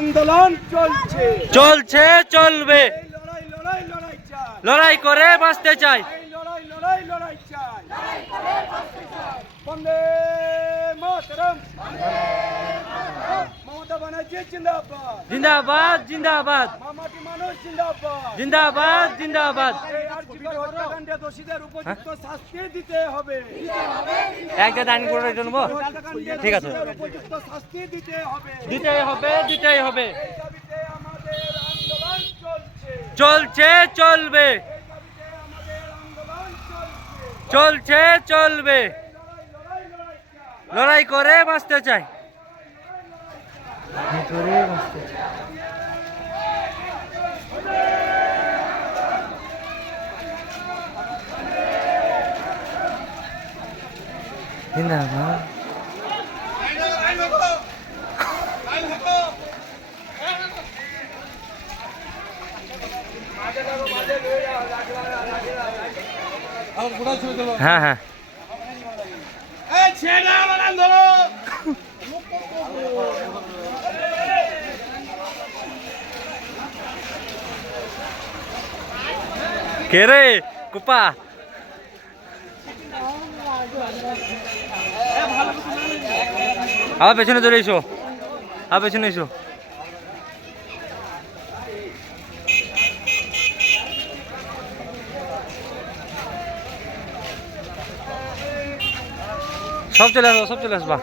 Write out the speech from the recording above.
আন্দোলন চলছে চলছে চলবে এই লড়াই লড়াই লড়াই চাই লড়াই করে বাঁচতে চাই এই লড়াই লড়াই লড়াই চাই বন্দে মাতরম মমতা ব্যানার্জি জিন্দাবাদ জিন্দাবাদ জিন্দাবাদ মামাটি মানুষ জিন্দাবাদ জিন্দাবাদ জিন্দাবাদ এই আর্থিকের হত্যাকাণ্ডে দোষীদের উপযুক্ত শাস্তি দিতে হবে একটা দান করে জন্য হত্যাকাণ্ডে ঠিক আছে দোষীদের উপযুক্ত শাস্তি দিতে হবে দিতেই হবে দিতেই হবে এই দাবিতে আমাদের আন্দোলন চলছে চলছে চলবে এই দাবিতে আমাদের আন্দোলন চলছে চলছে চলবে লড়াই লড়াই লড়াই চাই লড়াই করে বাঁচতে চাই করে বাঁচতে চাই জিন্দাবাদ হ্যাঁ হ্যাঁ কে রে কুপা আবার পেছনে চলে এসো আবার পেছনে এসো সব চলে আসবা